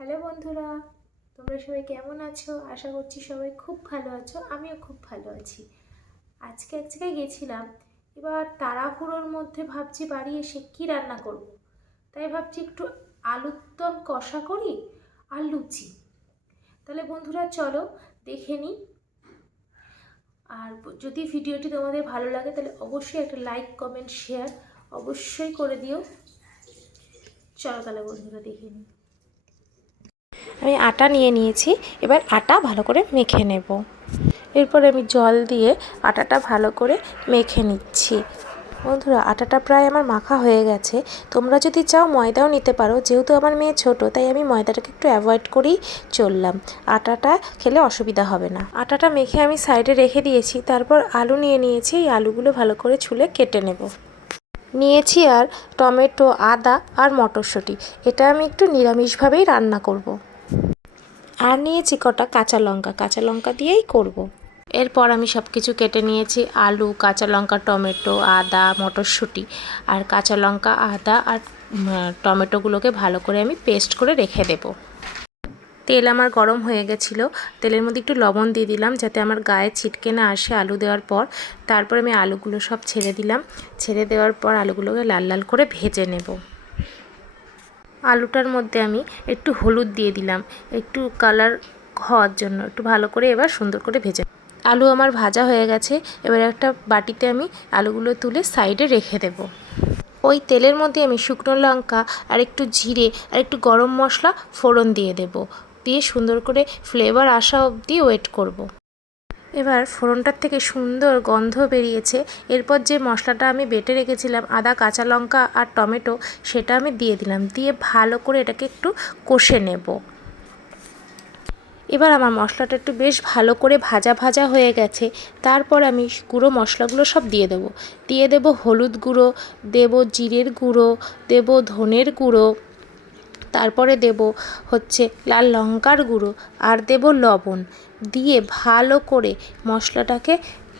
Hello বন্ধুরা, তোমরা সবাই কেমন আছো? আশা করছি সবাই খুব ভালো আছো, আমিও খুব ভালো আছি। আজকে এক জায়গায় গেছিলাম, এবার তাড়াহুড়োর মধ্যে ভাবছি বাড়ি এসে কী রান্না করব। তাই ভাবছি একটু আলুর দম কষা করি আর লুচি। তাহলে বন্ধুরা চলো, দেখে নিই। আর যদি ভিডিওটি তোমাদের ভালো লাগে, তাহলে অবশ্যই একটা লাইক কমেন্ট শেয়ার অবশ্যই করে দিও। চলো তাহলে বন্ধুরা দেখে নিই। আমি আটা নিয়ে নিয়েছি, এবার আটা ভালো করে মেখে নেব। এরপর আমি জল দিয়ে আটাটা ভালো করে মেখে নিচ্ছি। বন্ধুরা, আটাটা প্রায় আমার মাখা হয়ে গেছে। তোমরা যদি চাও ময়দাও নিতে পারো, যেহেতু আমার মেয়ে ছোট, তাই আমি ময়দাটাকে একটু অ্যাভয়েড করেই চললাম। আটাটা খেলে অসুবিধা হবে না। আটাটা মেখে আমি সাইডে রেখে দিয়েছি, তারপর আলু নিয়ে নিয়েছি, এই আলুগুলো ভালো করে ছুলে কেটে নেব। নিয়েছি আর টমেটো, আদা আর মটরশুঁটি। এটা আমি একটু নিরামিষভাবেই রান্না করব। আর নিয়েছি কটা কাঁচা লঙ্কা। কাঁচা লঙ্কা দিয়েই করব। এরপর আমি সব কিছু কেটে নিয়েছি, আলু, কাঁচা লঙ্কা, টমেটো, আদা, মটরশুঁটি আর কাঁচা লঙ্কা, আদা আর টমেটোগুলোকে ভালো করে আমি পেস্ট করে রেখে দেবো। তেল আমার গরম হয়ে গেছিল। তেলের মধ্যে একটু লবণ দিয়ে দিলাম যাতে আমার গায়ে ছিটকে না আসে আলু দেওয়ার পর। তারপর আমি আলুগুলো সব ছেড়ে দিলাম। ছেড়ে দেওয়ার পর আলুগুলোকে লাল লাল করে ভেজে নেব। আলুটার মধ্যে আমি একটু হলুদ দিয়ে দিলাম। একটু কালার হওয়ার জন্য, একটু ভালো করে এবার সুন্দর করে ভেজে আলু আমার ভাজা হয়ে গেছে, এবার একটা বাটিতে আমি আলুগুলো তুলে সাইডে রেখে দেব। ওই তেলের মধ্যে আমি শুকনো লঙ্কা, আর একটু জিরে, আর একটু গরম মশলা ফোড়ন দিয়ে দেব। দিয়ে সুন্দর করে ফ্লেভার আসা অবধি ওয়েট করব। এবার ফোড়নটার থেকে সুন্দর গন্ধ বেরিয়েছে। এরপর যে মশলাটা আমি বেটে রেখেছিলাম, আদা, কাঁচা লঙ্কা আর টমেটো, সেটা আমি দিয়ে দিলাম। দিয়ে ভালো করে এটাকে একটু কষে নেব। এবার আমার মশলাটা একটু বেশ ভালো করে ভাজা ভাজা হয়ে গেছে। তারপর আমি গুঁড়ো মশলাগুলো সব দিয়ে দেবো। দিয়ে দেব হলুদ গুঁড়ো, দেব জিরের গুঁড়ো, দেব ধনের গুঁড়ো তারপরে দেব হচ্ছে লাল লঙ্কার গুঁড়ো আর দেব লবণ দিয়ে ভালো করে মশলাটাকে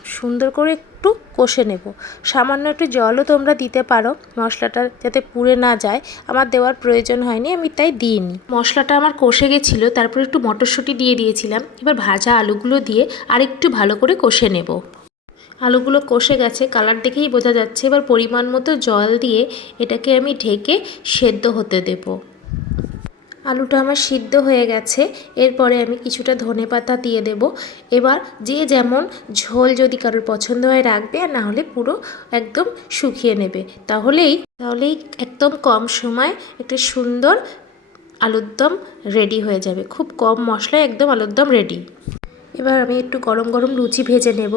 সুন্দর করে একটু কষে নেব। সামান্য একটু জলও তোমরা দিতে পারো, মশলাটা যাতে পুড়ে না যায়। আমার দেওয়ার প্রয়োজন হয়নি, আমি তাই দিইনি। মশলাটা আমার কষে গেছিল, তারপর একটু মটরশুঁটি দিয়ে দিয়েছিলাম। এবার ভাজা আলুগুলো দিয়ে আর একটু ভালো করে কষে নেব। আলুগুলো কষে গেছে, কালার দেখেই বোঝা যাচ্ছে। এবার পরিমাণ মতো জল দিয়ে এটাকে আমি ঢেকে সেদ্ধ হতে দেবো। আলুটা আমার সিদ্ধ হয়ে গেছে, এরপরে আমি কিছুটা ধনে পাতা দিয়ে দেব। এবার যে যেমন ঝোল যদি কারোর পছন্দ হয় রাখবে, আর না হলে পুরো একদম শুকিয়ে নেবে। তাহলেই তাহলেই একদম কম সময় একটা সুন্দর আলুর দম রেডি হয়ে যাবে। খুব কম মশলায় একদম আলুর দম রেডি এবার আমি একটু গরম গরম লুচি ভেজে নেব।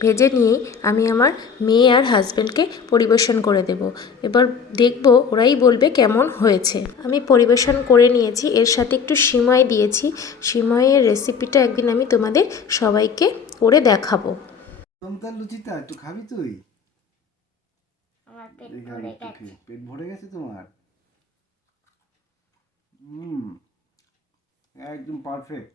ভেজে নিয়ে আমি আমার মেয়ে আর হাজব্যান্ডকে পরিবেশন করে দেব। এবার দেখব ওরাই বলবে কেমন হয়েছে। আমি পরিবেশন করে নিয়েছি এর সাথে একটু সিমাই দিয়েছি। সিমাইয়ের রেসিপিটা একদিন আমি তোমাদের সবাইকে করে দেখাবো। দমকার লুচিটা একটু খাবি তুই? আমার পেট ভরে গেছে। পেট ভরে গেছে তোমার? হুম একদম পারফেক্ট